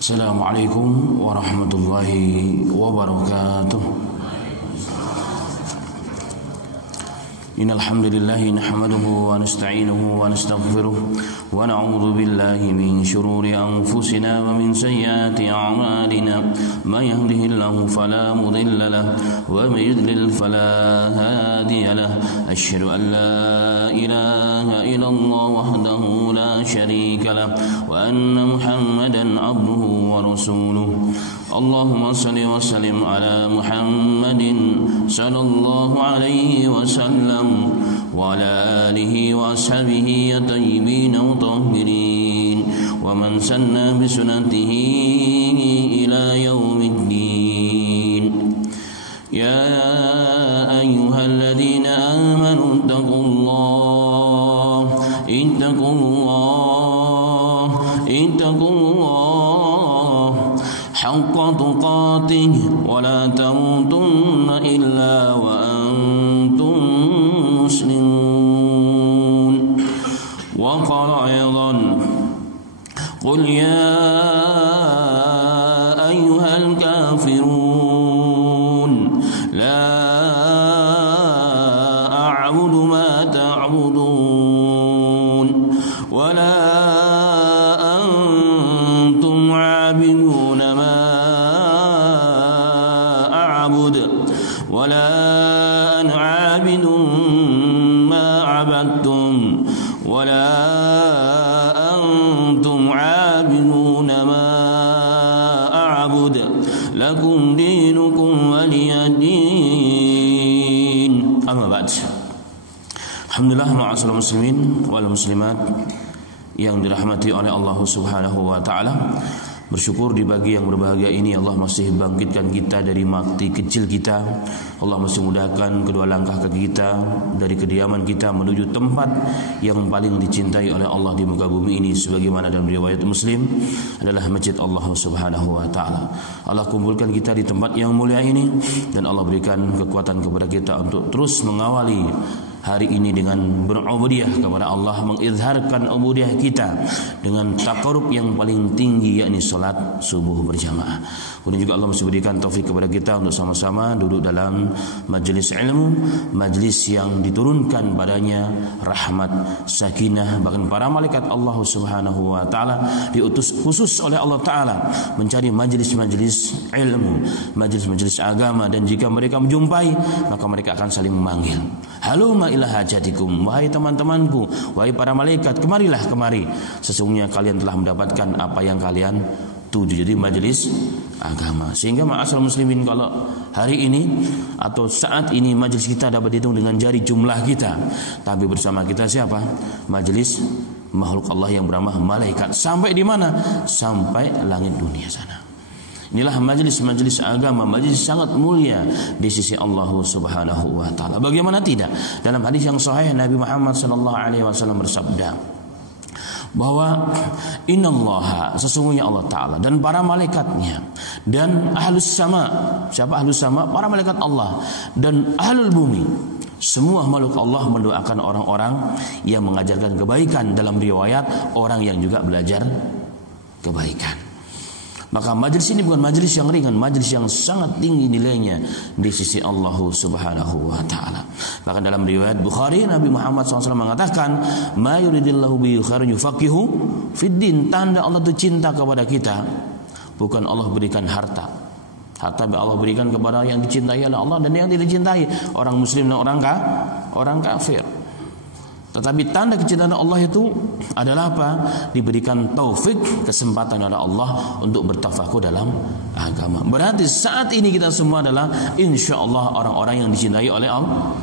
Assalamualaikum warahmatullahi wabarakatuh. Innal hamdalillah nahmaduhu wa nasta'inuhu wa nastaghfiruh wa na'udzu billahi min shururi anfusina wa min sayyiati a'malina may yahdihillahu fala mudilla lahu wa may yudlil fala hadiya lahu asyhadu an la ilaha illallah wahdahu la syarika lahu wa anna muhammadan abduhu wa rasuluh. Allahumma salli wa sallim ala Muhammadin sallallahu alaihi wasallam wa ala alihi wa ashabihi at-tayyibin wa tahirin wa man sanna bi sunnatihi ila yaumiddin. Ya ayyuhalladzina amanu ittaqullah haqqa tuqatih wa la tamutunna illa wa antum muslimun. Wa qala aydan qul ya ayyuhal kafirun la a'budu ma ta'budun wa la antum 'abidun ولا أنا عابد ما عبدتم ولا أنتم عابدون ما أعبد لكم دينكم ولي دين. أما بعد, alhamdulillah ma'asyiral muslimin wal muslimat yang dirahmati oleh Allah Subhanahu wa taala. Bersyukur di pagi yang berbahagia ini Allah masih bangkitkan kita dari mati kecil kita. Allah masih mudahkan kedua langkah kaki kita dari kediaman kita menuju tempat yang paling dicintai oleh Allah di muka bumi ini, sebagaimana dalam riwayat Muslim adalah masjid Allah Subhanahu wa taala. Allah kumpulkan kita di tempat yang mulia ini dan Allah berikan kekuatan kepada kita untuk terus mengawali hari ini dengan berubudiyah kepada Allah, mengizharkan ubudiyah kita dengan taqarrub yang paling tinggi, yakni salat subuh berjamaah. Kemudian juga Allah masih berikan taufik kepada kita untuk sama-sama duduk dalam majelis ilmu, majelis yang diturunkan padanya rahmat, sakinah, bahkan para malaikat Allah Subhanahu wa taala diutus khusus oleh Allah taala mencari majelis-majelis ilmu, majelis-majelis agama, dan jika mereka menjumpai maka mereka akan saling memanggil, haluma ila hajatikum, wahai teman-temanku, wahai para malaikat, kemarilah kemari, sesungguhnya kalian telah mendapatkan apa yang kalian tuju. Jadi majelis agama. Sehingga ma'asyiral muslimin, kalau hari ini atau saat ini majelis kita dapat dihitung dengan jari jumlah kita, tapi bersama kita siapa? Majelis makhluk Allah yang bernama malaikat. Sampai di mana? Sampai langit dunia sana. Inilah majelis-majelis agama, majelis sangat mulia di sisi Allah Subhanahu wa taala. Bagaimana tidak? Dalam hadis yang sahih Nabi Muhammad sallallahu alaihi wasallam bersabda bahwa innallaha, sesungguhnya Allah taala dan para malaikatnya dan ahlus sama. Siapa ahlus sama? Para malaikat Allah dan ahlul bumi. Semua makhluk Allah mendoakan orang-orang yang mengajarkan kebaikan, dalam riwayat orang yang juga belajar kebaikan. Maka majelis ini bukan majelis yang ringan, majelis yang sangat tinggi nilainya di sisi Allah Subhanahu wa taala. Bahkan dalam riwayat Bukhari, Nabi Muhammad SAW mengatakan, "Ma yuridillahu bihi khairan yufaqihu fid din." Tanda Allah itu cinta kepada kita bukan Allah berikan harta. Harta Allah berikan kepada yang dicintai oleh Allah dan yang tidak dicintai, orang muslim dan orang kafir. Tetapi tanda kecintaan Allah itu adalah apa? Diberikan taufik, kesempatan oleh Allah untuk bertafakuh dalam agama. Berarti saat ini kita semua adalah insya Allah orang-orang yang dicintai oleh Allah.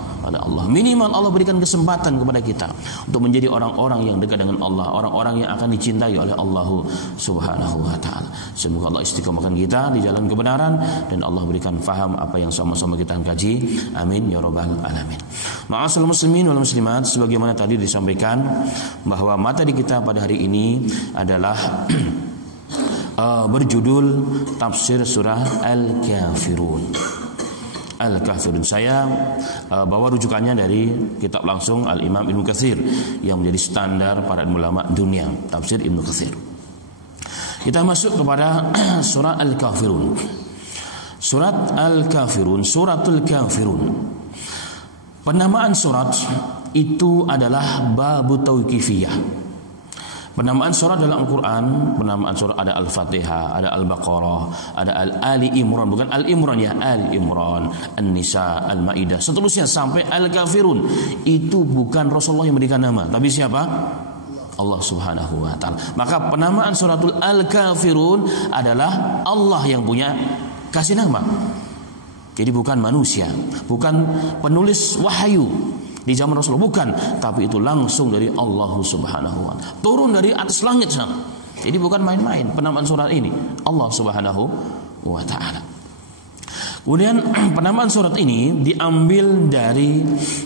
Minimal Allah berikan kesempatan kepada kita untuk menjadi orang-orang yang dekat dengan Allah, orang-orang yang akan dicintai oleh Allah Subhanahu wa taala. Semoga Allah istiqomahkan kita di jalan kebenaran dan Allah berikan faham apa yang sama-sama kita kaji. Amin ya rabbal alamin. Ma'asyiral muslimin wal muslimat, sebagaimana tadi disampaikan bahwa materi kita pada hari ini adalah berjudul tafsir surah Al-Kafirun. Al-Kafirun. Saya bawa rujukannya dari kitab langsung Al-Imam Ibnu Katsir yang menjadi standar para ulama dunia, tafsir Ibnu Katsir. Kita masuk kepada surah Al-Kafirun. Surat Al-Kafirun, suratul Kafirun. Penamaan surat itu adalah babu tauqifiyah. Penamaan surat dalam Al-Quran, penamaan surat ada Al-Fatihah, ada Al-Baqarah, ada Al-Ali Imran, bukan Al-Imran ya, Al-Imran, An-Nisa, Al-Maidah, seterusnya sampai Al-Kafirun. Itu bukan Rasulullah yang memberikan nama, tapi siapa? Allah Subhanahu wa taala. Maka penamaan suratul Al-Kafirun adalah Allah yang punya kasih nama. Jadi bukan manusia, bukan penulis wahyu di zaman Rasulullah, bukan, tapi itu langsung dari Allah Subhanahu wa taala, turun dari atas langit sana. Jadi bukan main-main penamaan surat ini, Allah Subhanahu wa taala. Kemudian penamaan surat ini diambil dari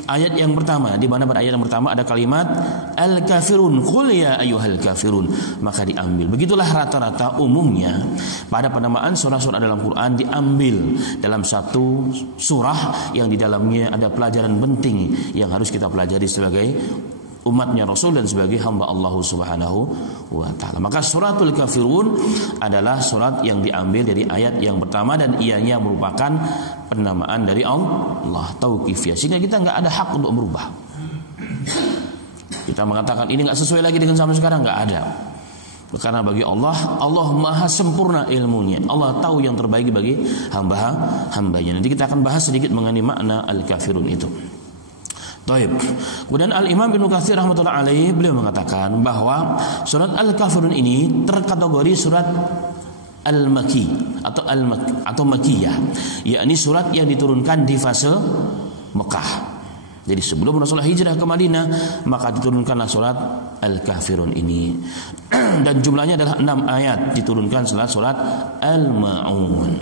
ayat yang pertama, di mana pada ayat yang pertama ada kalimat Al-Kafirun, qul ya ayyuhal kafirun, maka diambil. Begitulah rata-rata umumnya pada penamaan surah-surah dalam Quran diambil dalam satu surah yang di dalamnya ada pelajaran penting yang harus kita pelajari sebagai umatnya Rasul dan sebagai hamba Allah Subhanahu wa taala. Maka suratul Kafirun adalah surat yang diambil dari ayat yang pertama dan ianya merupakan penamaan dari Allah tauqifiyah, sehingga kita enggak ada hak untuk merubah. Kita mengatakan ini enggak sesuai lagi dengan zaman sekarang, enggak ada. Karena bagi Allah, Allah maha sempurna ilmunya. Allah tahu yang terbaik bagi hamba-hambanya. Nanti kita akan bahas sedikit mengenai makna Al-Kafirun itu. Baik. Kemudian Al-Imam Ibnu Katsir rahmatullah alaihi beliau mengatakan bahwa surat Al-Kafirun ini terkategori surat Al-Maki atau Makiyah, yakni surat yang diturunkan di fase Mekah. Jadi sebelum Rasulullah hijrah ke Madinah, maka diturunkanlah surat Al-Kafirun ini. Dan jumlahnya adalah 6 ayat, diturunkan setelah surat Al-Ma'un.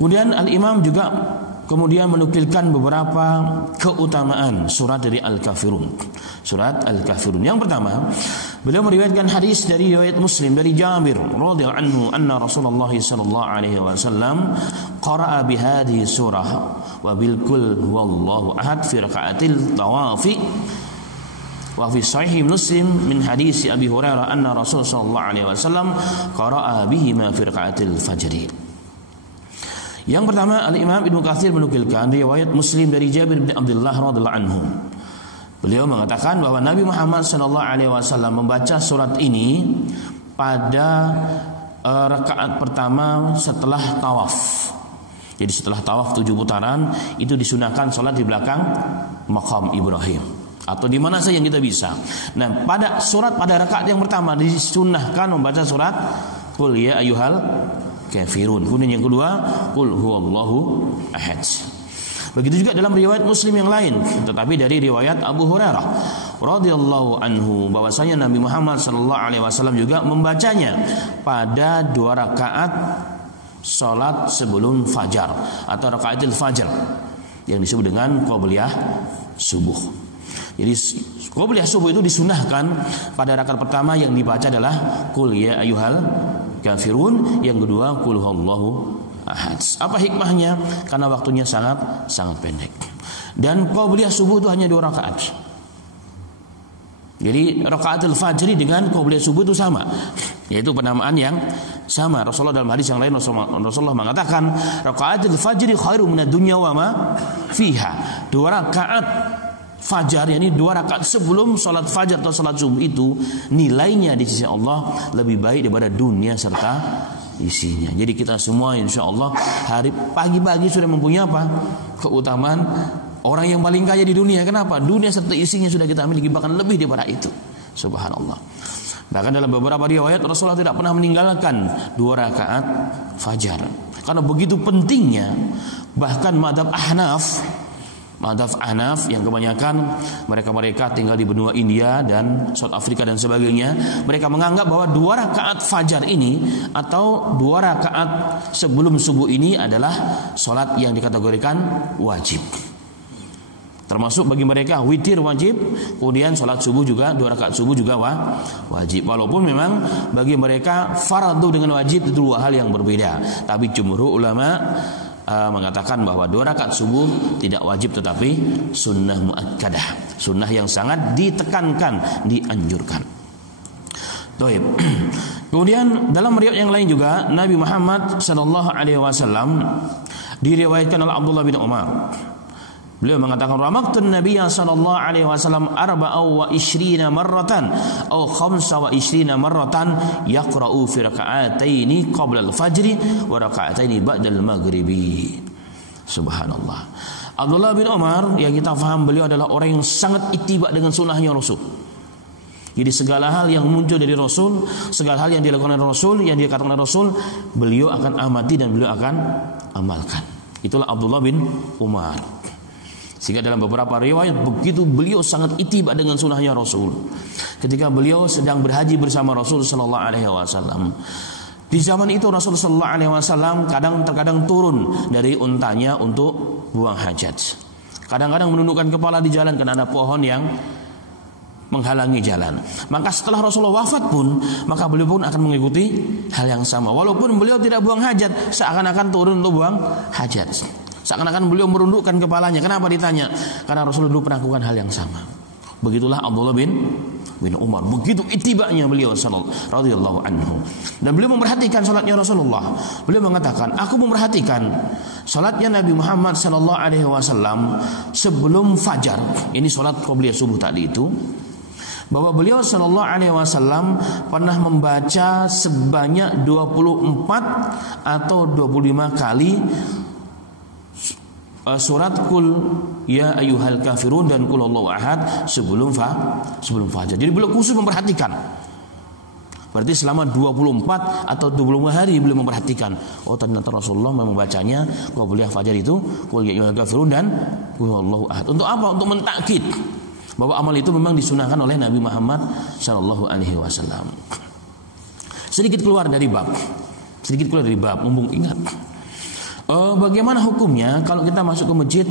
Kemudian Al-Imam juga kemudian menukilkan beberapa keutamaan surat dari Al-Kafirun. Surat Al-Kafirun. Yang pertama, beliau meriwayatkan hadis dari riwayat Muslim dari Jabir radhiyallahu anhu anna Rasulullah sallallahu alaihi wasallam qara'a bi hadhihi surah wa bil kul huwallahu ahad fi raka'atil tawafi. Wa fi sahih Muslim min hadis Abi Hurairah anna Rasul sallallahu alaihi wasallam qara'a bihi ma fi raka'atil fajr. Yang pertama, Al-Imam Ibnu Katsir menukilkan riwayat Muslim dari Jabir bin Abdullah radhiyallahu anhu. Beliau mengatakan bahwa Nabi Muhammad sallallahu alaihi wasallam membaca surat ini pada rakaat pertama setelah tawaf. Jadi setelah tawaf 7 putaran itu disunahkan salat di belakang makam Ibrahim atau di mana saja yang kita bisa. Nah, pada rakaat yang pertama disunahkan membaca surat Qul ya ayyuhal Kafirun. Kemudian yang kedua, Qul huwallahu ahad. Begitu juga dalam riwayat Muslim yang lain, tetapi dari riwayat Abu Hurairah radhiyallahu anhu bahwasanya Nabi Muhammad sallallahu alaihi wasallam juga membacanya pada 2 rakaat salat sebelum fajar atau rakaatil fajar yang disebut dengan qabliyah subuh. Jadi qabliyah subuh itu disunahkan pada rakaat pertama yang dibaca adalah Qul ya ayyuhal Kafirun, yang kedua Qul huwallahu ahad. Apa hikmahnya? Karena waktunya sangat pendek. Dan qabliyah subuh itu hanya 2 rakaat. Jadi rakaatul fajri dengan qabliyah subuh itu sama, yaitu penamaan yang sama. Rasulullah dalam hadis yang lain Rasulullah mengatakan rakaatul fajri khairum minad dunya wa ma fiha. 2 rakaat fajar, yakni 2 rakaat sebelum salat fajar atau salat subuh itu nilainya di sisi Allah lebih baik daripada dunia serta isinya. Jadi kita semua insyaallah hari pagi-pagi sudah mempunyai apa? Keutamaan orang yang paling kaya di dunia. Kenapa? Dunia serta isinya sudah kita miliki, bahkan lebih daripada itu. Subhanallah. Bahkan dalam beberapa riwayat Rasulullah tidak pernah meninggalkan 2 rakaat fajar. Karena begitu pentingnya, bahkan mazhab Ahnaf yang kebanyakan mereka tinggal di benua India dan South Africa dan sebagainya, mereka menganggap bahwa 2 rakaat fajar ini atau 2 rakaat sebelum subuh ini adalah salat yang dikategorikan wajib. Termasuk bagi mereka witir wajib, kemudian salat subuh juga 2 rakaat subuh juga wajib. Walaupun memang bagi mereka fardu dengan wajib itu 2 hal yang berbeda. Tapi jumhur ulama mengatakan bahwa 2 rakaat subuh tidak wajib tetapi sunnah muakkadah, sunnah yang sangat ditekankan, dianjurkan. Baik. Kemudian dalam riwayat yang lain juga Nabi Muhammad sallallahu alaihi wasallam diriwayatkan oleh Abdullah bin Umar. Beliau mengatakan ramaktun Nabiyya sallallahu alaihi wasallam 24 marratan atau 25 marratan yaqra'u fi raka'ataini qabla al-fajr wa raka'ataini ba'da al-maghribi. Subhanallah. Abdullah bin Umar yang kita faham beliau adalah orang yang sangat ittiba dengan sunnahnya Rasul. Jadi segala hal yang muncul dari Rasul, segala hal yang dilakukan oleh Rasul, yang dikatakan oleh Rasul, beliau akan amati dan beliau akan amalkan. Itulah Abdullah bin Umar. Sehingga dalam beberapa riwayat begitu beliau sangat ittiba dengan sunnahnya Rasul. Ketika beliau sedang berhaji bersama Rasul sallallahu alaihi wasallam. Di zaman itu Rasul sallallahu alaihi wasallam terkadang turun dari untanya untuk buang hajat. Kadang-kadang menundukkan kepala di jalan karena ada pohon yang menghalangi jalan. Maka setelah Rasulullah wafat pun, maka beliau pun akan mengikuti hal yang sama. Walaupun beliau tidak buang hajat, seakan-akan turun untuk buang hajat. Seakan-akan beliau merundukkan kepalanya. Kenapa ditanya? Karena Rasulullah dulu pernah melakukan hal yang sama. Begitulah Abdullah bin Umar. Begitu itibanya beliau radhiyallahu anhu. Dan beliau memperhatikan salatnya Rasulullah. Beliau mengatakan, aku memperhatikan salatnya Nabi Muhammad sallallahu alaihi wasallam sebelum fajar. Ini salat qabliyah subuh tadi itu. Bahwa beliau sallallahu alaihi wasallam pernah membaca sebanyak 24 atau 25 kali surat Qul ya ayyuhal kafirun dan Qul Allahu ahad sebelum fajar. Jadi beliau khusus memperhatikan. Berarti selama 24 atau 25 hari beliau memperhatikan. Oh ternyata Rasulullah membacanya qabliyah fajar itu Qul ya ayyuhal kafirun dan Qul Allahu ahad. Untuk apa? Untuk mentakkid bahwa amal itu memang disunahkan oleh Nabi Muhammad sallallahu alaihi wasallam. Sedikit keluar dari bab, mumpung ingat. Bagaimana hukumnya kalau kita masuk ke masjid,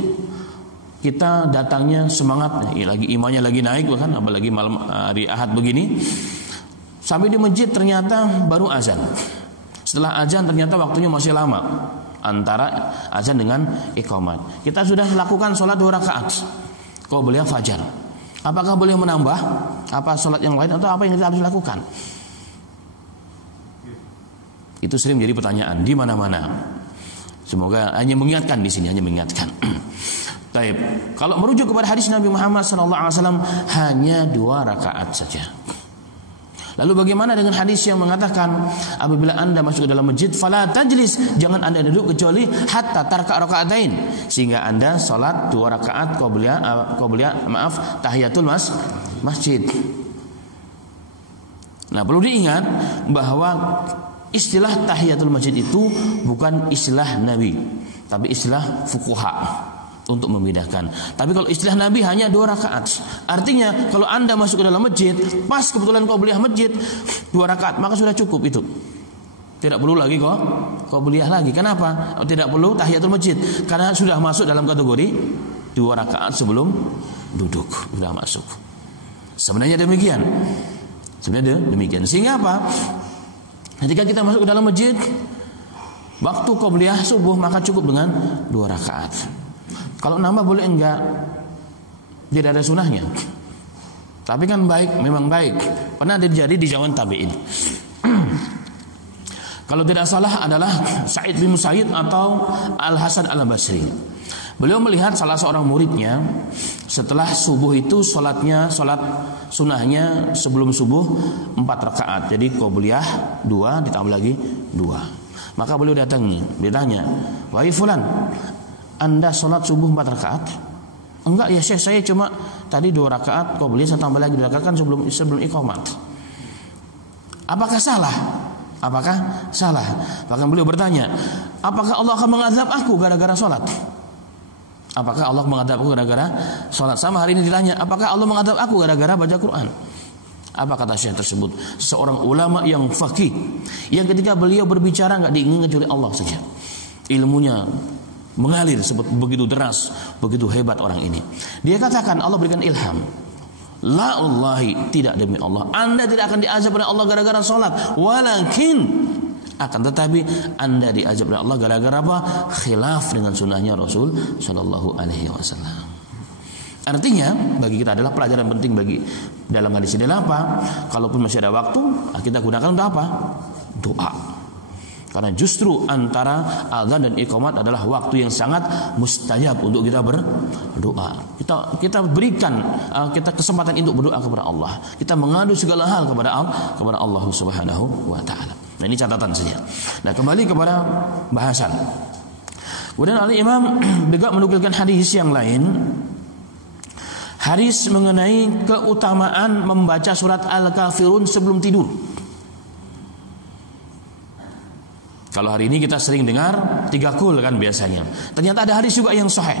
kita datangnya semangat, lagi imannya lagi naik, bahkan apalagi malam hari Ahad begini, sampai di masjid ternyata baru azan. Setelah azan ternyata waktunya masih lama antara azan dengan iqamat. Kita sudah lakukan sholat 2 rakaat qabliyah fajar. Apakah boleh menambah apa sholat yang lain atau apa yang kita harus lakukan? Itu sering menjadi pertanyaan di mana-mana. Semoga hanya mengingatkan di sini, hanya mengingatkan. Taib. Kalau merujuk kepada hadis Nabi Muhammad SAW hanya 2 rakaat saja. Lalu bagaimana dengan hadis yang mengatakan apabila anda masuk ke dalam masjid fala tajlis, jangan anda duduk kecuali hatta tarka rakaatain, sehingga anda salat 2 rakaat tahiyatul masjid. Nah, perlu diingat bahwa istilah tahiyatul masjid itu bukan istilah Nabi, tapi istilah fuqaha untuk membedakan. Tapi kalau istilah Nabi hanya 2 rakaat. Artinya kalau anda masuk ke dalam masjid, pas kebetulan qabliyah masjid 2 rakaat, maka sudah cukup itu. Tidak perlu lagi qabliyah lagi. Kenapa? Tidak perlu tahiyatul masjid, karena sudah masuk dalam kategori 2 rakaat sebelum duduk, sudah masuk. Sebenarnya demikian. Sehingga apa? Ketika kita masuk ke dalam masjid, waktu qabliyah subuh, maka cukup dengan 2 rakaat. Kalau nambah boleh enggak? Tidak ada sunahnya. Tapi kan baik, memang baik. Pernah terjadi di zaman tabi'in. Kalau tidak salah adalah Sa'id bin Musayyib atau Al-Hasan Al-Basri. Beliau melihat salah seorang muridnya setelah subuh itu salat sunahnya sebelum subuh 4 rakaat. Jadi qabliyah 2 ditambah lagi 2. Maka beliau ditanya, "Wahai fulan, anda sholat subuh 4 rakaat? Enggak ya Syekh, saya cuma tadi 2 rakaat qabliyah, saya tambah lagi 2 rakaat kan sebelum iqamat. Apakah salah? Bahkan beliau bertanya, apakah Allah akan mengadab aku gara-gara sholat? Apakah Allah mengadab aku gara-gara sholat? Sama hari ini ditanya, apakah Allah mengadab aku gara-gara baca Quran? Apa kata Syekh tersebut? Seorang ulama yang faqih, yang ketika beliau berbicara enggak diingat kecuali Allah saja. Ilmunya mengalir begitu deras, begitu hebat orang ini. Dia katakan Allah berikan ilham. La Allahi, tidak demi Allah, anda tidak akan diazab oleh Allah gara-gara sholat. Walakin, akan tetapi anda diazab oleh Allah gara-gara apa? Khilaf dengan sunnahnya Rasul Sallallahu Alaihi Wasallam. Artinya bagi kita adalah pelajaran penting bagi dalam hadis ini adalah apa? Kalaupun masih ada waktu, kita gunakan untuk apa? Doa. Karena justru antara azan dan iqamat adalah waktu yang sangat mustajab untuk kita berdoa. Kita berikan kita kesempatan untuk berdoa kepada Allah. Kita mengadu segala hal kepada Allah Subhanahu wa taala. Nah, ini catatan saja. Nah, kembali kepada bahasan. Kemudian Al-Imam juga menukilkan hadis yang lain. Hadis mengenai keutamaan membaca surat Al-Kafirun sebelum tidur. Kalau hari ini kita sering dengar 3 kul kan biasanya. Ternyata ada hadis juga yang sahih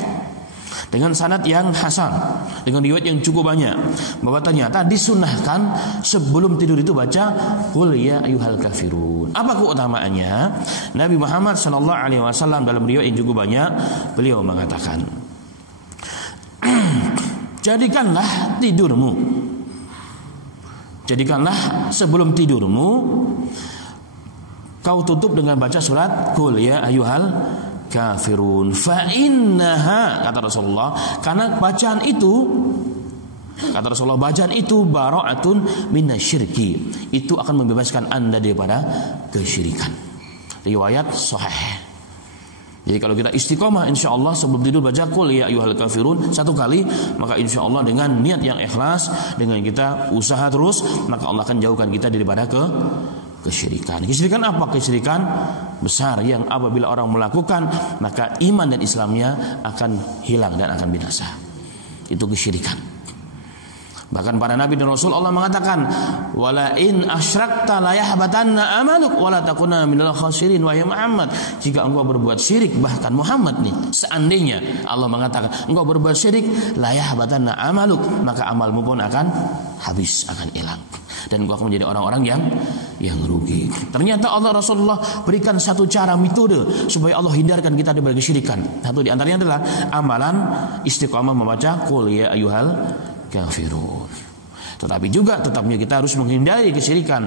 dengan sanad yang hasan, dengan riwayat yang cukup banyak, bahwa ternyata disunahkan sebelum tidur itu baca qul ya ayyuhal kafirun. Apa keutamaannya? Nabi Muhammad sallallahu alaihi wasallam dalam riwayat yang cukup banyak beliau mengatakan, jadikanlah sebelum tidurmu kau tutup dengan baca surat qul ya ayyuhal kafirun fa innaha, kata Rasulullah, karena bacaan itu bara'atun minasyirki, itu akan membebaskan Anda daripada kesyirikan. Riwayat sahih. Jadi kalau kita istiqomah insyaallah sebelum tidur baca qul ya ayyuhal kafirun 1 kali, maka insyaallah dengan niat yang ikhlas, dengan kita usaha terus, maka Allah akan jauhkan kita daripada kesyirikan. Kesyirikan apa? Kesyirikan besar yang apabila orang melakukan maka iman dan Islamnya akan hilang dan akan binasa. Itu kesyirikan. Bahkan para nabi dan rasul Allah mengatakan, wala in asyrakta la yahbatanna amaluk wala takunanna minal khasirin. Wahai Muhammad, jika engkau berbuat syirik, bahkan Muhammad nih, seandainya Allah mengatakan engkau berbuat syirik, la yahbatanna amaluk, maka amalmu pun akan habis, akan hilang, dan engkau akan menjadi orang-orang yang rugi. Ternyata Allah Rasulullah berikan satu cara metode supaya Allah hindarkan kita dari kesyirikan. Satu di antaranya adalah amalan istiqamah membaca qul ya ayyuhal kafirun. Tetapi juga tetapnya kita harus menghindari kesyirikan.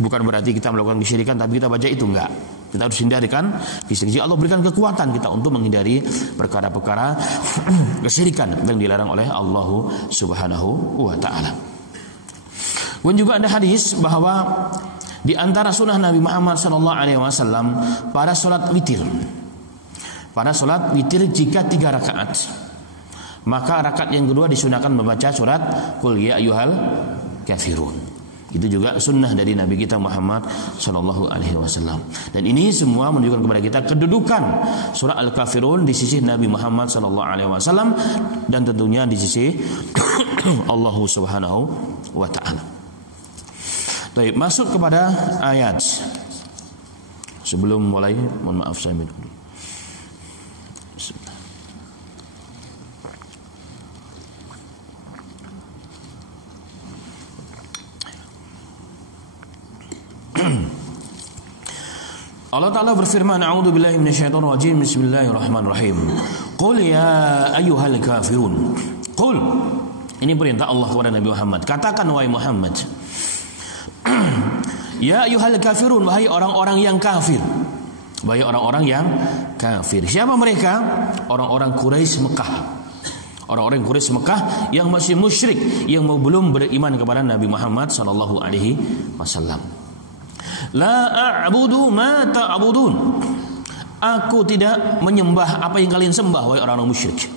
Bukan berarti kita melakukan kesyirikan tapi kita baca itu, enggak. Kita harus hindarkan kesyirikan. Allah berikan kekuatan kita untuk menghindari perkara-perkara kesyirikan yang dilarang oleh Allah Subhanahu wa taala. Dan juga ada hadis bahwa di antara sunnah Nabi Muhammad SAW pada sholat witir jika 3 rakaat, maka rakaat yang kedua disunahkan membaca surat qul ya ayyuhal kafirun. Itu juga sunnah dari Nabi kita Muhammad SAW. Dan ini semua menunjukkan kepada kita kedudukan surah Al-Kafirun di sisi Nabi Muhammad SAW dan tentunya di sisi Allah Subhanahu wa taala. Baik, masuk kepada ayat. Sebelum mulai, mohon maaf saya minum dulu. Bismillah. Allah Ta'ala berfirman, a'udzu billahi minasyaitonir rajim, bismillahirrahmanirrahim. Qul ya ayyuhal kafirun. Qul, ini perintah Allah kepada Nabi Muhammad. Katakan wahai Muhammad, ya ayyuhal kafirun, wahai orang-orang yang kafir. Wahai orang-orang yang kafir. Siapa mereka? Orang-orang Quraisy Mekah. Orang-orang Quraisy Mekah yang masih musyrik, yang belum beriman kepada Nabi Muhammad sallallahu alaihi wasallam. La a'budu ma ta'budun. Aku tidak menyembah apa yang kalian sembah, wahai orang-orang musyrik.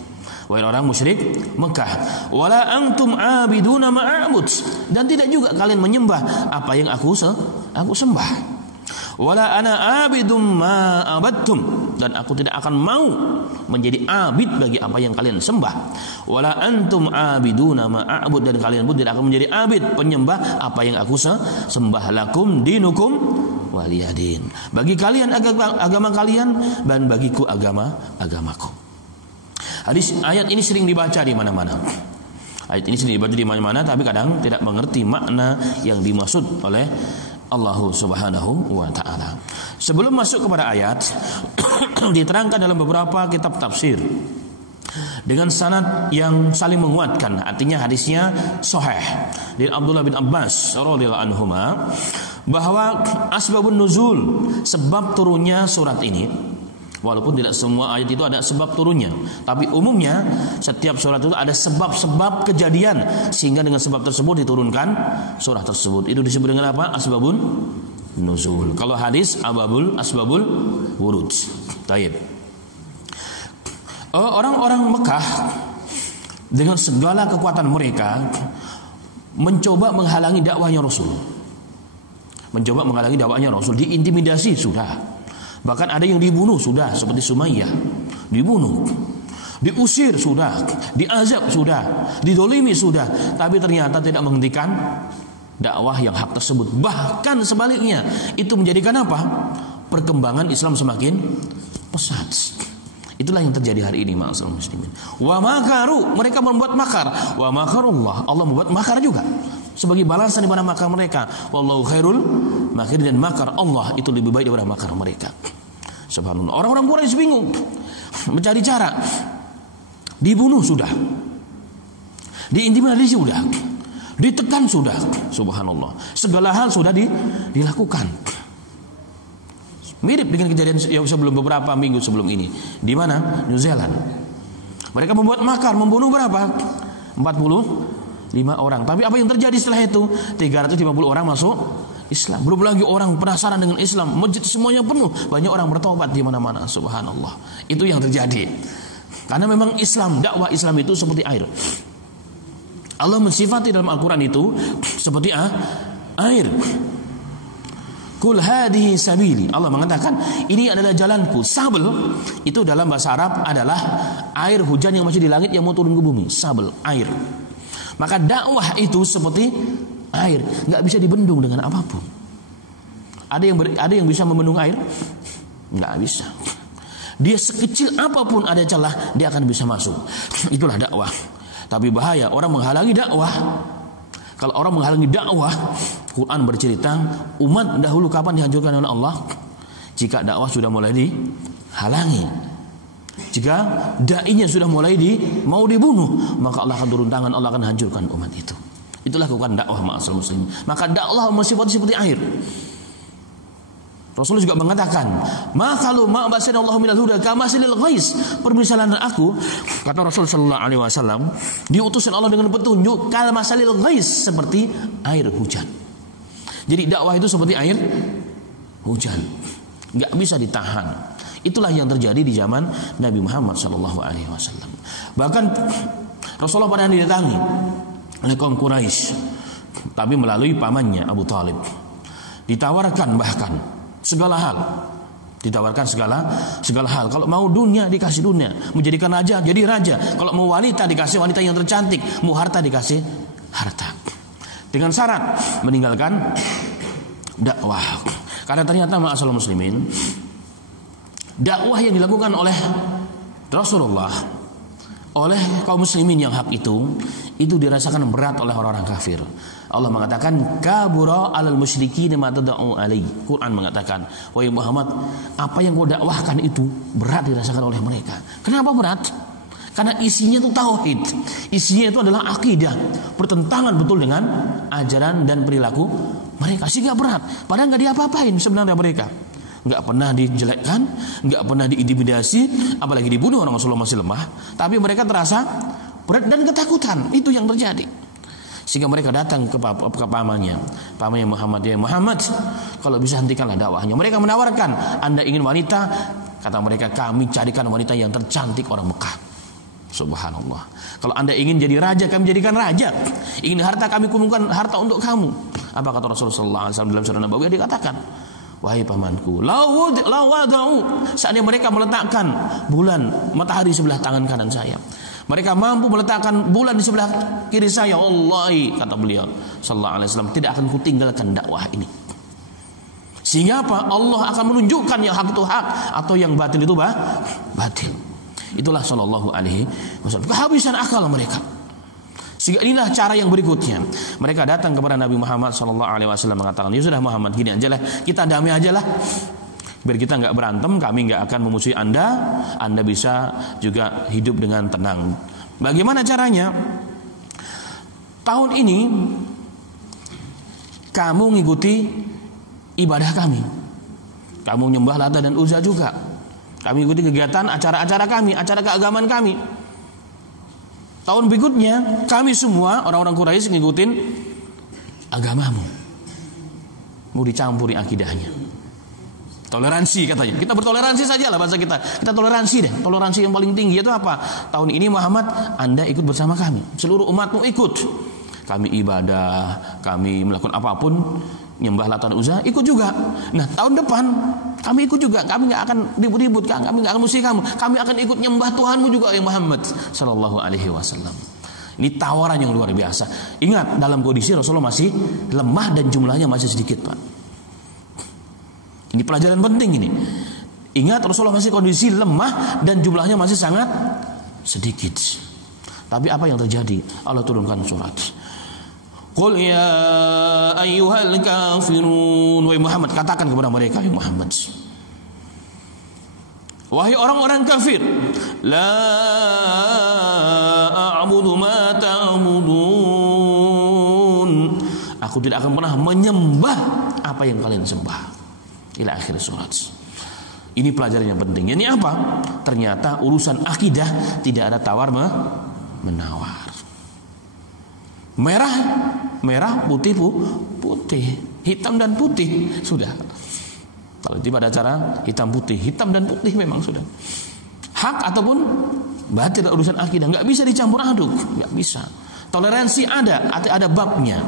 Wahai orang musyrik Mekah. Wala antum abiduna ma a'bud. Dan tidak juga kalian menyembah apa yang aku sembah. Wala ana abidum ma abadtum. Dan aku tidak akan mau menjadi abid bagi apa yang kalian sembah. Wala antum abiduna ma a'bud. Dan kalian pun tidak akan menjadi abid, penyembah apa yang aku sembah. Lakum dinukum waliyadin. Bagi kalian agama kalian, dan bagiku agamaku. Ayat ini sering dibaca di mana-mana. Ayat ini sering dibaca di mana-mana, tapi kadang tidak mengerti makna yang dimaksud oleh Allah Subhanahu wa taala. Sebelum masuk kepada ayat, diterangkan dalam beberapa kitab tafsir dengan sanad yang saling menguatkan, artinya hadisnya sahih dari Abdullah bin Abbas radhiyallahu anhuma, bahwa asbabun nuzul, sebab turunnya surat ini Walaupun tidak semua ayat itu ada sebab turunnya, tapi umumnya setiap surat itu ada sebab-sebab kejadian sehingga dengan sebab tersebut diturunkan surah tersebut. Itu disebut dengan apa? Asbabun nuzul. Kalau hadis asbabul wurud. Baik. Orang-orang Mekah dengan segala kekuatan mereka mencoba menghalangi dakwahnya Rasul. Diintimidasi sudah. Bahkan ada yang dibunuh sudah, seperti Sumayyah. Dibunuh, diusir sudah, diazab sudah, didolimi sudah. Tapi ternyata tidak menghentikan dakwah yang hak tersebut. Bahkan sebaliknya, itu menjadikan apa? Perkembangan Islam semakin pesat. Itulah yang terjadi hari ini, ma'asyiral muslimin. Wa makaru, mereka membuat makar. Wa makarullah, Allah membuat makar juga sebagai balasan daripada makar mereka. Wallahu khairul makirin, dan makar Allah itu lebih baik daripada makar mereka. Subhanallah. Orang-orang Quraisy bingung mencari cara. Dibunuh sudah, diintimidasi sudah, ditekan sudah. Subhanallah. Segala hal sudah dilakukan. Mirip dengan kejadian yang sebelum beberapa minggu sebelum ini. Di mana? New Zealand. Mereka membuat makar, membunuh berapa? 45 orang. Tapi apa yang terjadi setelah itu? 350 orang masuk Islam. Belum lagi orang penasaran dengan Islam. Masjid semuanya penuh. Banyak orang bertobat di mana-mana. Subhanallah. Itu yang terjadi. Karena memang Islam, dakwah Islam itu seperti air. Allah mensifati dalam Al-Quran itu seperti air. Kul hadhihi sabili. Allah mengatakan, ini adalah jalanku. Sabel itu dalam bahasa Arab adalah air hujan yang masih di langit yang mau turun ke bumi. Sabel, air. Maka dakwah itu seperti air, nggak bisa dibendung dengan apapun. Ada yang bisa membendung air? Nggak bisa. Dia sekecil apapun ada celah, dia akan bisa masuk. Itulah dakwah. Tapi bahaya orang menghalangi dakwah. Kalau orang menghalangi dakwah, Quran bercerita umat dahulu kapan dihancurkan oleh Allah? Jika dakwah sudah mulai dihalangi, jika dai-nya sudah mulai mau dibunuh, maka Allah akan turun tangan, Allah akan hancurkan umat itu. Itulah lakukan dakwah ma'asyiral muslimin. Maka dakwah bersifat seperti air. Rasulullah juga mengatakan, "Makalu ma basana Allahu minal huda kama silil ghais." Permisalan aku, kata Rasul sallallahu alaihi wasallam, diutuskan Allah dengan petunjuk kama silil ghais, seperti air hujan. Jadi dakwah itu seperti air hujan, enggak bisa ditahan. Itulah yang terjadi di zaman Nabi Muhammad sallallahu alaihi wasallam. Bahkan Rasulullah pernah didatangi oleh kaum Quraisy, tapi melalui pamannya Abu Talib. Ditawarkan bahkan segala hal, ditawarkan segala hal. Kalau mau dunia dikasih dunia, menjadikan raja jadi raja. Kalau mau wanita dikasih wanita yang tercantik, mau harta dikasih harta. Dengan syarat meninggalkan dakwah. Karena ternyata ma'asyiral muslimin, dakwah yang dilakukan oleh Rasulullah, oleh kaum muslimin yang hak itu dirasakan berat oleh orang-orang kafir. Allah mengatakan kabura alal musyrikin ma tad'u alai. Quran mengatakan, wahai Muhammad, apa yang kau dakwahkan itu berat dirasakan oleh mereka. Kenapa berat? Karena isinya itu tauhid. Isinya itu adalah akidah, bertentangan betul dengan ajaran dan perilaku mereka, sehingga berat. Padahal enggak diapa-apain sebenarnya mereka. Enggak pernah dijelekkan, enggak pernah diintimidasi, apalagi dibunuh, orang Rasulullah masih lemah, tapi mereka terasa berat dan ketakutan. Itu yang terjadi. Sehingga mereka datang ke pamannya Muhammad, ya Muhammad, kalau bisa hentikanlah dakwahnya. Mereka menawarkan, Anda ingin wanita? Kata mereka, kami carikan wanita yang tercantik orang Mekah. Subhanallah. Kalau Anda ingin jadi raja, kami jadikan raja. Ingin harta, kami kumpulkan harta untuk kamu. Apa kata Rasulullah SAW dalam surah Nabawiyah? Dikatakan, wahai pamanku, lawadau, saatnya mereka meletakkan bulan, matahari sebelah tangan kanan saya, mereka mampu meletakkan bulan di sebelah kiri saya, wallahi, kata beliau sallallahu alaihi wasallam, tidak akan kutinggalkan dakwah ini. Sehingga apa? Allah akan menunjukkan yang hak itu hak, atau yang batil itu batil. Itulah sallallahu alaihi wasallam. Kehabisan akal mereka. Sehingga inilah cara yang berikutnya. Mereka datang kepada Nabi Muhammad sallallahu alaihi wasallam mengatakan, "Ya sudah Muhammad, gini ajalah, kita damai ajalah. Biar kita enggak berantem, kami enggak akan memusuhi Anda bisa juga hidup dengan tenang." Bagaimana caranya? Tahun ini kamu mengikuti ibadah kami. Kamu menyembah Lata dan Uzza juga. Kami ikuti kegiatan acara-acara kami, acara keagamaan kami. Tahun berikutnya kami semua orang-orang Quraisy ngikutin agamamu. Mau dicampuri akidahnya. Toleransi katanya. Kita bertoleransi saja lah bahasa kita. Kita toleransi deh. Toleransi yang paling tinggi itu apa? Tahun ini Muhammad, Anda ikut bersama kami. Seluruh umatmu ikut. Kami ibadah, kami melakukan apapun, nyembah Lata dan Uzza, ikut juga. Nah, tahun depan kami ikut juga. Kami nggak akan ribut-ribut, kami nggak akan musuhi kamu. Kami akan ikut nyembah Tuhanmu juga ya Muhammad sallallahu alaihi wasallam. Ini tawaran yang luar biasa. Ingat, dalam kondisi Rasulullah masih lemah dan jumlahnya masih sedikit, Pak. Ini pelajaran penting ini. Ingat, Rasulullah masih kondisi lemah dan jumlahnya masih sangat sedikit. Tapi apa yang terjadi? Allah turunkan surat. Qul ya ayyuhal kafirun. Wahai Muhammad, katakan kepada mereka, ya Muhammad, wahai orang-orang kafir, la a'budu ma ta'budun. Aku tidak akan pernah menyembah apa yang kalian sembah. Ila akhir surat. Ini pelajaran yang penting. Ini apa? Ternyata urusan akidah tidak ada tawar menawar. Merah, putih, hitam dan putih, sudah. Kalau tiba ada cara hitam dan putih memang sudah. Hak ataupun batil urusan akidah nggak bisa dicampur aduk, nggak bisa. Toleransi ada babnya.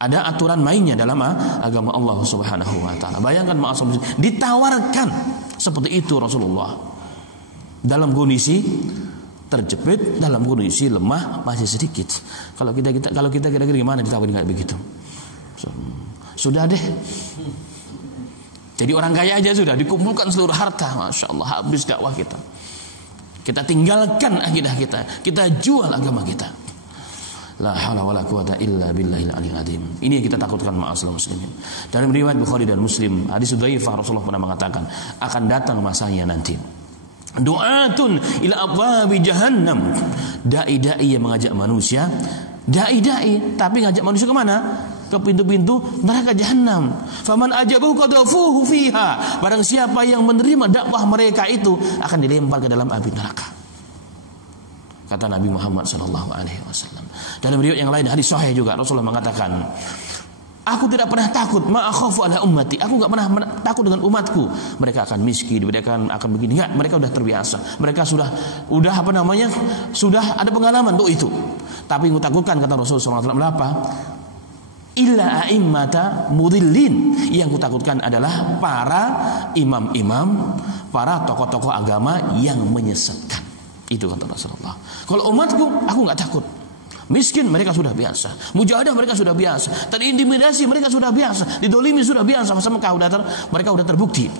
Ada aturan mainnya dalam agama Allah Subhanahu wa taala. Bayangkan ma'asum ditawarkan seperti itu Rasulullah. Dalam kondisi terjepit, dalam kondisi lemah masih sedikit. Kalau kita kira-kira gimana ditawarin kayak begitu? Sudah deh. Jadi orang kaya aja sudah dikumpulkan seluruh harta, Masya Allah, habis dakwah kita. Kita tinggalkan akidah kita, kita jual agama kita. La haula wala quwata illa billahil aliyil azim. Ini yang kita takutkan ma'asal muslimin. Dalam riwayat Bukhari dan Muslim, hadis dhaifah, Rasulullah pernah mengatakan, akan datang masanya nanti du'atun ila abwabi jahannam. Dai-dai yang mengajak manusia, dai-dai tapi ngajak manusia ke mana? Ke pintu-pintu neraka jahanam. Faman ajabahu qadhafuhu fiha. Barang siapa yang menerima dakwah mereka itu akan dilempar ke dalam api neraka. Kata Nabi Muhammad sallallahu alaihi wasallam. Dalam riwayat yang lain hadis sahih juga Rasulullah mengatakan, aku tidak pernah takut, ma akhafu ala ummati. Aku enggak pernah takut dengan umatku. Mereka akan miskin, mereka akan begini. Enggak, mereka sudah terbiasa. Mereka sudah sudah ada pengalaman untuk itu. Tapi yang kutakutkan, kata Rasulullah sallallahu alaihi wasallam, apa? Illa a'immata mudillin. Yang kutakutkan adalah para imam-imam, para tokoh-tokoh agama yang menyesatkan. Itu kata Rasulullah. Kalau umatku, aku nggak takut. Miskin mereka sudah biasa, mujahadah mereka sudah biasa, terintimidasi mereka sudah biasa, didolimi sudah biasa, mereka sudah terbukti.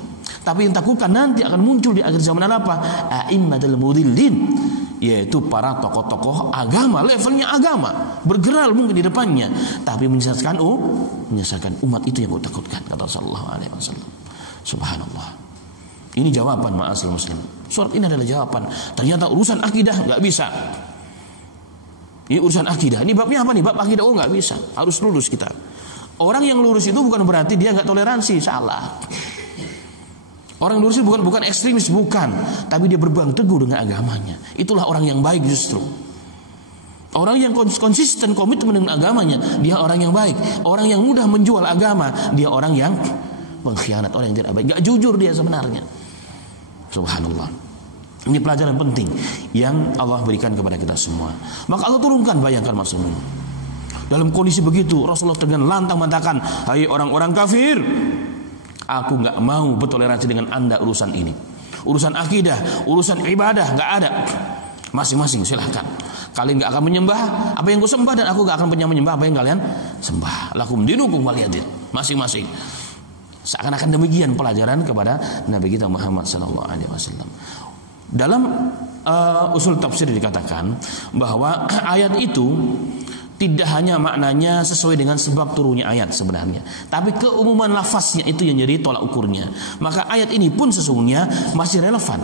Tapi yang takutkan nanti akan muncul di akhir zaman apa? A'immatul mudillin, yaitu para tokoh-tokoh agama, levelnya agama, bergerak mungkin di depannya, tapi menyesatkan umat, itu yang aku takutkan, kata Sallallahu Alaihi Wasallam. Subhanallah. Ini jawaban ma'asal muslim. Surat ini adalah jawaban. Ternyata urusan akidah nggak bisa. Ini urusan akidah. Ini babnya apa nih? Bab akidah. Oh, nggak bisa. Harus lurus kita. Orang yang lurus itu bukan berarti dia nggak toleransi. Salah. Orang lurus itu bukan ekstremis, bukan. Tapi dia berpegang teguh dengan agamanya. Itulah orang yang baik justru. Orang yang konsisten, komitmen dengan agamanya, dia orang yang baik. Orang yang mudah menjual agama, dia orang yang pengkhianat, orang yang tidak baik. Nggak jujur dia sebenarnya. Subhanallah. Ini pelajaran penting yang Allah berikan kepada kita semua. Maka Allah turunkan, bayangkan maksudnya. Dalam kondisi begitu Rasulullah dengan lantang mengatakan, hai orang-orang kafir, aku nggak mau bertoleransi dengan anda urusan ini. Urusan akidah, urusan ibadah nggak ada. Masing-masing silahkan. Kalian nggak akan menyembah apa yang ku sembah, dan aku nggak akan menyembah apa yang kalian sembah. Lakum dinukum waliyadin. Masing-masing. Seakan-akan demikian pelajaran kepada Nabi kita Muhammad SAW. Dalam usul tafsir dikatakan bahwa ayat itu tidak hanya maknanya sesuai dengan sebab turunnya ayat sebenarnya, tapi keumuman lafaznya itu yang jadi tolak ukurnya. Maka ayat ini pun sesungguhnya masih relevan,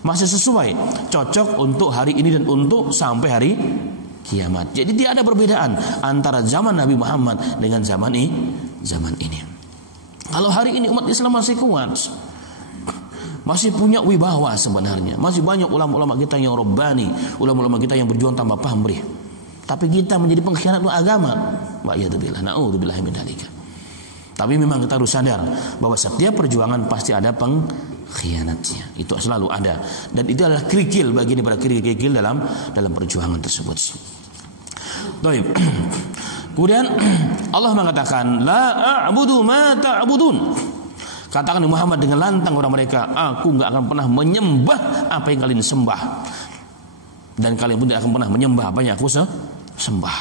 masih sesuai, cocok untuk hari ini dan untuk sampai hari kiamat. Jadi tidak ada perbedaan antara zaman Nabi Muhammad dengan zaman ini. Kalau hari ini umat Islam masih kuat, masih punya wibawa sebenarnya. Masih banyak ulama-ulama kita yang rabbani, ulama-ulama kita yang berjuang tanpa pamrih. Tapi kita menjadi pengkhianat agama. Wa'iyadzubillah, na'udzubillahi min dzalika. Tapi memang kita harus sadar bahwa setiap perjuangan pasti ada pengkhianatnya. Itu selalu ada. Dan itu adalah kerikil bagian daripada kerikil dalam perjuangan tersebut. Baik. Kemudian Allah mengatakan, la a'budu ma ta'budun. Katakan Muhammad dengan lantang orang mereka, aku enggak akan pernah menyembah apa yang kalian sembah, dan kalian pun tidak akan pernah menyembah apa yang aku sembah.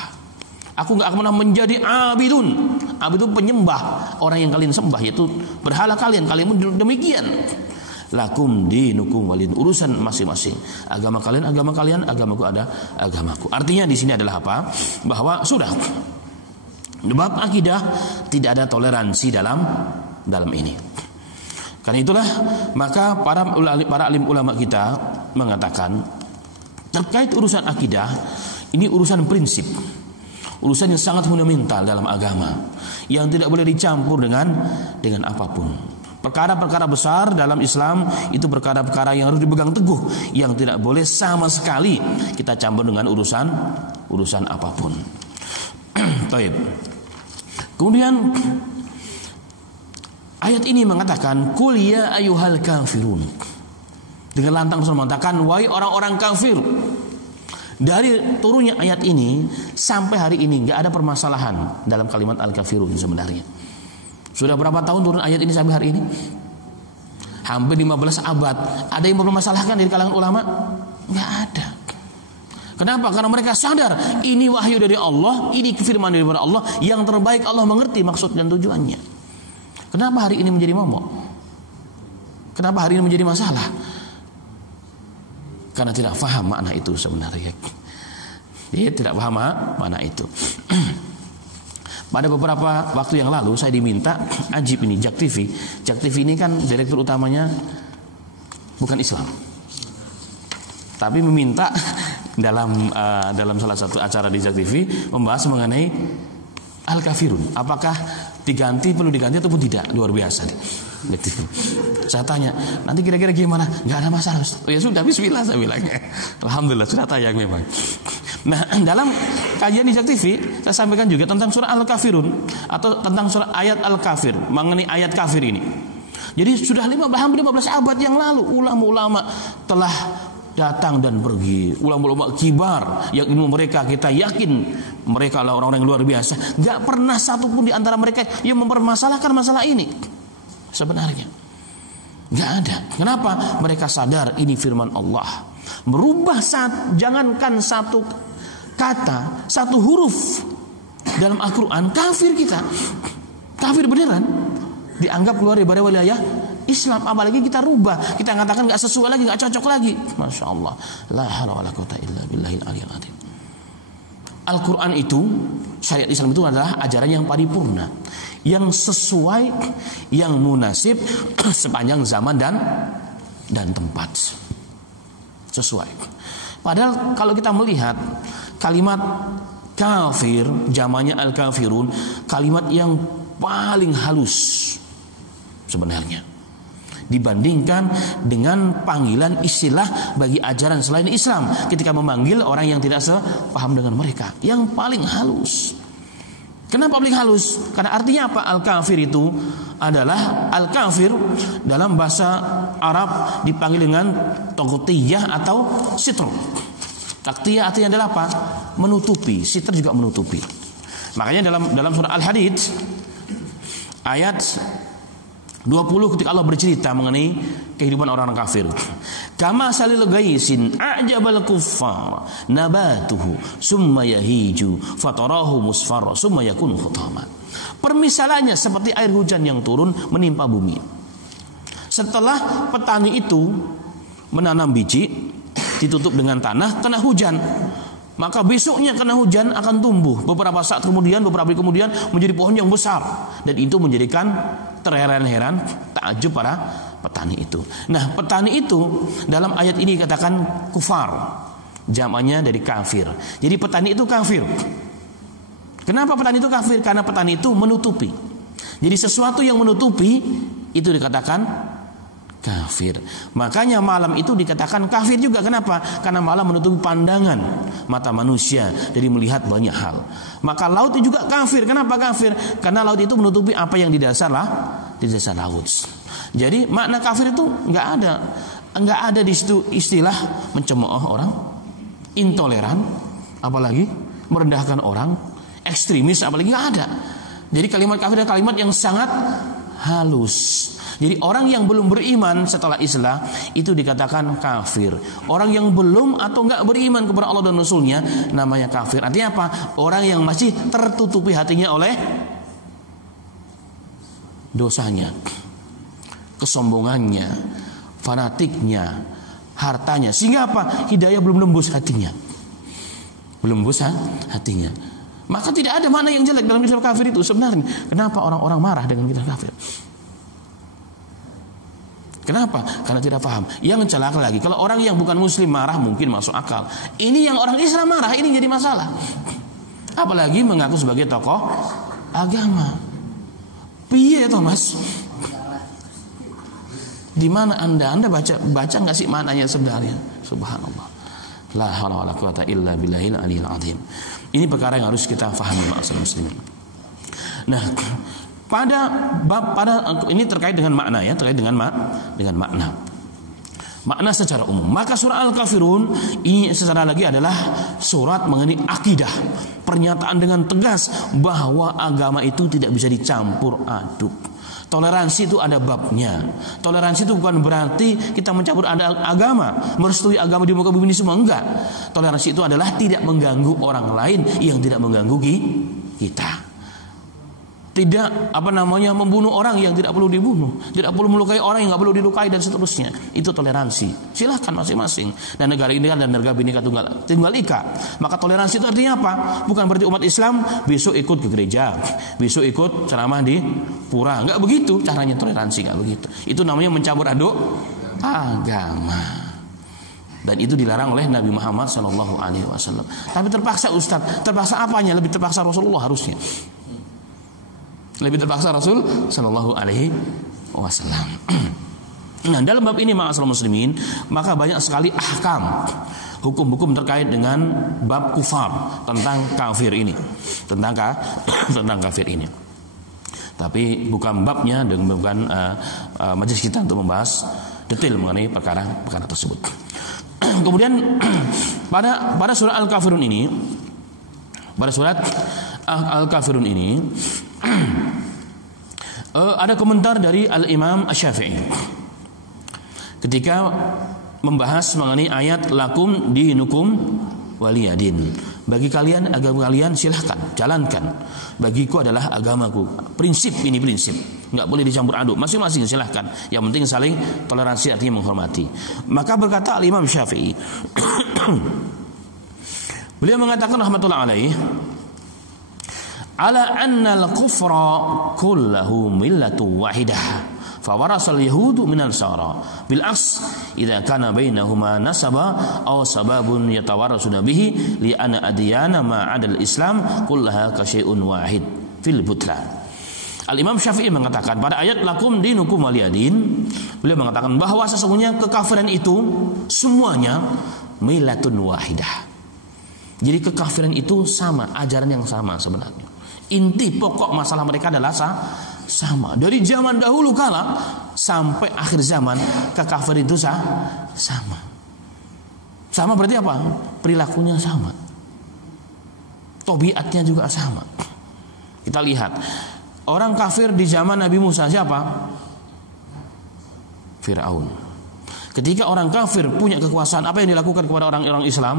Aku enggak akan pernah menjadi abidun. Abidun penyembah orang yang kalian sembah, yaitu berhala kalian pun demikian. Lakum dinukum walin, urusan masing-masing. Agama kalian agama kalian, agamaku ada agamaku. Artinya di sini adalah apa? Bahwa sudah bab akidah tidak ada toleransi dalam ini. Karena itulah maka para alim ulama kita mengatakan terkait urusan akidah, ini urusan prinsip, urusan yang sangat fundamental dalam agama, yang tidak boleh dicampur dengan apapun. Perkara-perkara besar dalam Islam itu perkara-perkara yang harus dipegang teguh, yang tidak boleh sama sekali kita campur dengan urusan apapun. Baik. Kemudian ayat ini mengatakan, Qul ya ayyuhal kafirun. Dengan lantang Rasul mengatakan, wahai orang-orang kafir. Dari turunnya ayat ini sampai hari ini enggak ada permasalahan dalam kalimat al-kafirun sebenarnya. Sudah berapa tahun turun ayat ini sampai hari ini? Hampir 15 abad. Ada yang mempermasalahkan dari kalangan ulama? Enggak ada. Kenapa? Karena mereka sadar ini wahyu dari Allah, ini firman daripada Allah, yang terbaik Allah mengerti maksud dan tujuannya. Kenapa hari ini menjadi momok? Kenapa hari ini menjadi masalah? Karena tidak paham makna itu sebenarnya. Dia tidak paham makna itu. Pada beberapa waktu yang lalu saya diminta Ajib ini, Jak TV. Jak TV ini kan direktur utamanya bukan Islam, tapi meminta dalam salah satu acara di Jak TV membahas mengenai al-kafirun. Apakah perlu diganti ataupun tidak? Luar biasa. Saya tanya, nanti kira-kira gimana? Gak ada masalah. Oh ya sudah, bismillah saya bilang. Alhamdulillah sudah tayang memang. Nah, dalam kajian di Jak TV saya sampaikan juga tentang surah Al-Kafirun atau tentang surah ayat Al-Kafir, mengenai ayat kafir ini. Jadi sudah hampir 15 abad yang lalu ulama-ulama telah datang dan pergi. Ulama-ulama kibar yang ilmu mereka kita yakin mereka adalah orang-orang yang luar biasa. Gak pernah satupun di antara mereka yang mempermasalahkan masalah ini. Sebenarnya gak ada. Kenapa? Mereka sadar ini firman Allah. Merubah jangankan satu kata, satu huruf dalam Al-Quran, kafir kita. Kafir beneran. Dianggap keluar daripada wilayah Islam. Apalagi kita rubah, kita katakan gak sesuai lagi, gak cocok lagi. Masya Allah. La haula wala quwwata illa billahil aliyyil azim. Al-Quran itu, syariat Islam itu adalah ajaran yang paripurna, yang sesuai, yang munasib sepanjang zaman dan tempat. Sesuai. Padahal kalau kita melihat kalimat kafir, jamaknya al-kafirun, kalimat yang paling halus sebenarnya dibandingkan dengan panggilan istilah bagi ajaran selain Islam ketika memanggil orang yang tidak sepaham dengan mereka, yang paling halus. Kenapa paling halus? Karena artinya apa? Al-kafir itu adalah al-kafir dalam bahasa Arab dipanggil dengan taqtiyah atau sitr. Taqtiyah artinya adalah apa? Menutupi. Sitr juga menutupi. Makanya dalam surah Al-Hadid ayat 20 ketika Allah bercerita mengenai kehidupan orang-orang kafir. Kama salil ghaisin a'jabal kuffar nabatuhu summa yahiju fatarahu musfarra summa yakunu hutama. Permisalannya seperti air hujan yang turun menimpa bumi. Setelah petani itu menanam biji ditutup dengan tanah, kena hujan, maka besoknya kena hujan akan tumbuh. Beberapa saat kemudian, beberapa hari kemudian menjadi pohon yang besar, dan itu menjadikan terheran-heran, takjub para petani itu. Nah, petani itu dalam ayat ini katakan kufar, jamaknya dari kafir. Jadi petani itu kafir. Kenapa petani itu kafir? Karena petani itu menutupi. Jadi sesuatu yang menutupi itu dikatakan kafir. Makanya malam itu dikatakan kafir juga. Kenapa? Karena malam menutupi pandangan mata manusia dari melihat banyak hal. Maka laut itu juga kafir. Kenapa kafir? Karena laut itu menutupi apa yang di dasar laut. Jadi makna kafir itu nggak ada di situ istilah mencemooh orang, intoleran, apalagi merendahkan orang, ekstremis, apalagi nggak ada. Jadi kalimat kafir adalah kalimat yang sangat halus. Jadi orang yang belum beriman setelah Islam itu dikatakan kafir. Orang yang belum atau enggak beriman kepada Allah dan Rasulnya namanya kafir. Artinya apa? Orang yang masih tertutupi hatinya oleh dosanya, kesombongannya, fanatiknya, hartanya. Sehingga apa? Hidayah belum nembus hatinya. Belum nembus hatinya. Maka tidak ada makna yang jelek dalam istilah kafir itu sebenarnya. Kenapa orang-orang marah dengan istilah kafir? Kenapa? Karena tidak paham. Yang celaka lagi, kalau orang yang bukan muslim marah mungkin masuk akal. Ini yang orang Islam marah, ini jadi masalah. Apalagi mengaku sebagai tokoh agama. Piye toh Mas? Di mana Anda baca nggak sih maknanya sebenarnya? Subhanallah. La haula wala quwata illa billahil aliyil azim. Ini perkara yang harus kita pahami ma'asyiral muslimin. Nah, pada ini terkait dengan makna ya, terkait dengan makna. Makna secara umum. Maka surah Al-Kafirun ini secara lagi adalah surat mengenai akidah. Pernyataan dengan tegas bahwa agama itu tidak bisa dicampur aduk. Toleransi itu ada babnya. Toleransi itu bukan berarti kita mencampur agama, merestui agama di muka bumi ini semua, enggak. Toleransi itu adalah tidak mengganggu orang lain yang tidak mengganggu kita. Tidak membunuh orang yang tidak perlu dibunuh, tidak perlu melukai orang yang nggak perlu dilukai dan seterusnya. Itu toleransi. Silahkan masing-masing. Dan negara ini kan dan negara Bhinneka Tunggal Ika. Maka toleransi itu artinya apa? Bukan berarti umat Islam besok ikut ke gereja, besok ikut ceramah di pura. Nggak begitu caranya toleransi, nggak begitu. Itu namanya mencampur aduk agama. Dan itu dilarang oleh Nabi Muhammad SAW. Tapi terpaksa Ustaz. Terpaksa apanya? Lebih terpaksa Rasulullah harusnya. Lebih terpaksa Rasul Sallallahu Alaihi Wasallam. Nah, dalam bab ini ma'asyiral muslimin, maka banyak sekali ahkam, hukum-hukum terkait dengan bab kufar, tentang kafir ini, tentang kafir ini. Tapi bukan babnya dan bukan majelis kita untuk membahas detail mengenai perkara tersebut. Kemudian pada surat Al-Kafirun ini, ada komentar dari Al-Imam Asy-Syafi'i ketika membahas mengenai ayat lakum dinukum waliyadin. Bagi kalian agama kalian silahkan jalankan, bagiku adalah agamaku. Prinsip ini prinsip, nggak boleh dicampur aduk, masing-masing silahkan. Yang penting saling toleransi, artinya menghormati. Maka berkata Al-Imam Syafi'i beliau mengatakan rahmatullah alaih, ala anna al-kufra kullahu millatu wahidah fawarasal yahudu minal sara bil as idza kana bainahuma nasaba aw sababun yatawarasuna bihi li anna adyana ma adal islam kullaha ka syai'un wahid fil butlan. Al-Imam Syafi'i mengatakan pada ayat lakum dinukum waliyadin, beliau mengatakan bahwa sesungguhnya kekafiran itu semuanya millatun wahidah. Jadi kekafiran itu sama, ajaran yang sama sebenarnya. Inti pokok masalah mereka adalah sama. Dari zaman dahulu kala sampai akhir zaman, kekafiran itu sama. Sama berarti apa? Perilakunya sama. Tabiatnya juga sama. Kita lihat orang kafir di zaman Nabi Musa siapa? Fir'aun. Ketika orang kafir punya kekuasaan, apa yang dilakukan kepada orang-orang Islam?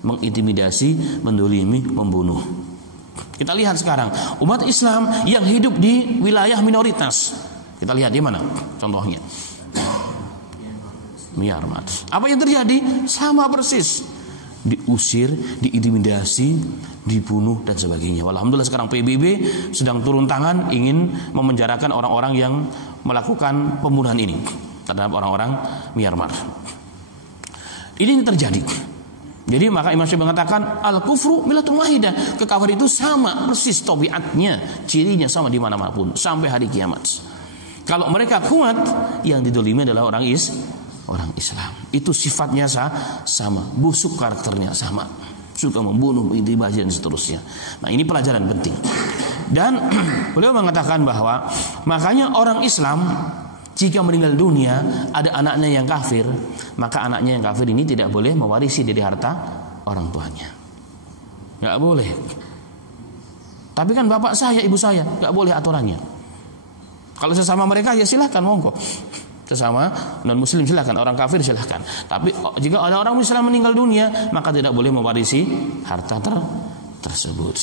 Mengintimidasi, mendolimi, membunuh. Kita lihat sekarang umat Islam yang hidup di wilayah minoritas. Kita lihat di mana contohnya? Myanmar. Apa yang terjadi? Sama persis. Diusir, diintimidasi, dibunuh dan sebagainya. Alhamdulillah sekarang PBB sedang turun tangan ingin memenjarakan orang-orang yang melakukan pembunuhan ini terhadap orang-orang Myanmar. Ini yang terjadi. Jadi maka Imam Syafi'i mengatakan al-kufru millatun wahidah. Kekafiran itu sama persis tabiatnya, cirinya sama di mana-mana pun sampai hari kiamat. Kalau mereka kuat, yang didolimi adalah orang Islam. Itu sifatnya sama, busuk karakternya sama, suka membunuh, intibasi dan seterusnya. Nah, ini pelajaran penting. Dan beliau mengatakan bahwa makanya orang Islam jika meninggal dunia ada anaknya yang kafir, maka anaknya yang kafir ini tidak boleh mewarisi dari harta orang tuanya. Nggak boleh. Tapi kan bapak saya, ibu saya, nggak boleh aturannya. Kalau sesama mereka ya silahkan, monggo. Sesama non muslim silahkan, orang kafir silahkan. Tapi jika ada orang Islam meninggal dunia, maka tidak boleh mewarisi harta tersebut.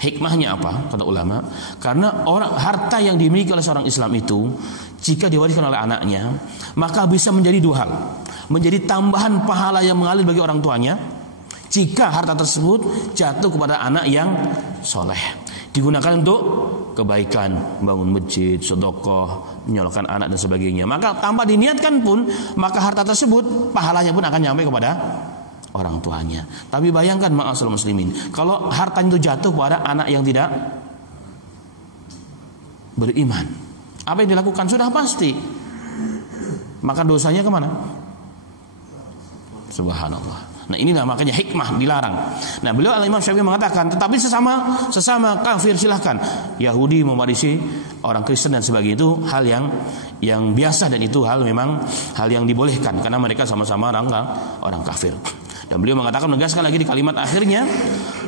Hikmahnya apa? Kata ulama, karena harta yang dimiliki oleh seorang Islam itu jika diwariskan oleh anaknya, maka bisa menjadi dua hal. Menjadi tambahan pahala yang mengalir bagi orang tuanya jika harta tersebut jatuh kepada anak yang soleh, digunakan untuk kebaikan, bangun masjid, sedekah, menyolokkan anak dan sebagainya. Maka tanpa diniatkan pun, maka harta tersebut pahalanya pun akan sampai kepada orang tuanya. Tapi bayangkan ma'asyiral muslimin, kalau harta itu jatuh kepada anak yang tidak beriman, apa yang dilakukan sudah pasti, maka dosanya kemana? Subhanallah. Nah, inilah makanya hikmah dilarang. Nah, beliau Al-Imam Syafi'i mengatakan, tetapi sesama kafir silahkan. Yahudi mewarisi orang Kristen dan sebagainya, itu hal yang biasa, dan itu memang hal yang dibolehkan karena mereka sama-sama orang kafir. Dan beliau mengatakan, menegaskan lagi di kalimat akhirnya,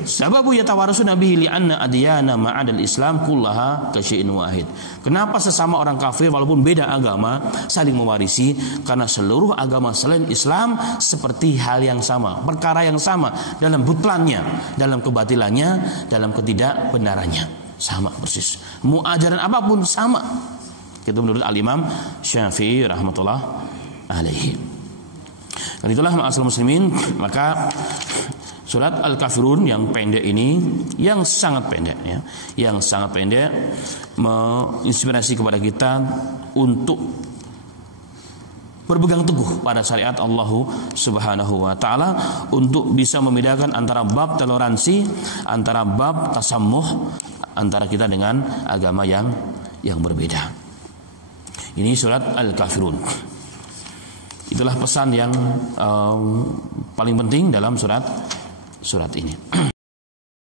sababu yatawarasuna bihi li'anna adyana ma'adal Islam kullaha kasyai'in wahid. Kenapa sesama orang kafir walaupun beda agama saling mewarisi? Karena seluruh agama selain Islam seperti hal yang sama, perkara yang sama dalam butlannya, dalam kebatilannya, dalam ketidakbenarannya, sama persis. Mau ajaran apapun sama. Itu menurut Al-Imam Syafi'i rahmatullah alaihi. Dan itulah ma'asyiral muslimin, maka surat Al-Kafirun yang pendek ini, yang sangat pendek ya, yang sangat pendek, menginspirasi kepada kita untuk berpegang teguh pada syariat Allah Subhanahu wa taala, untuk bisa membedakan antara bab toleransi, antara bab tasammuh antara kita dengan agama yang berbeda. Ini surat Al-Kafirun. Itulah pesan yang paling penting dalam surat ini.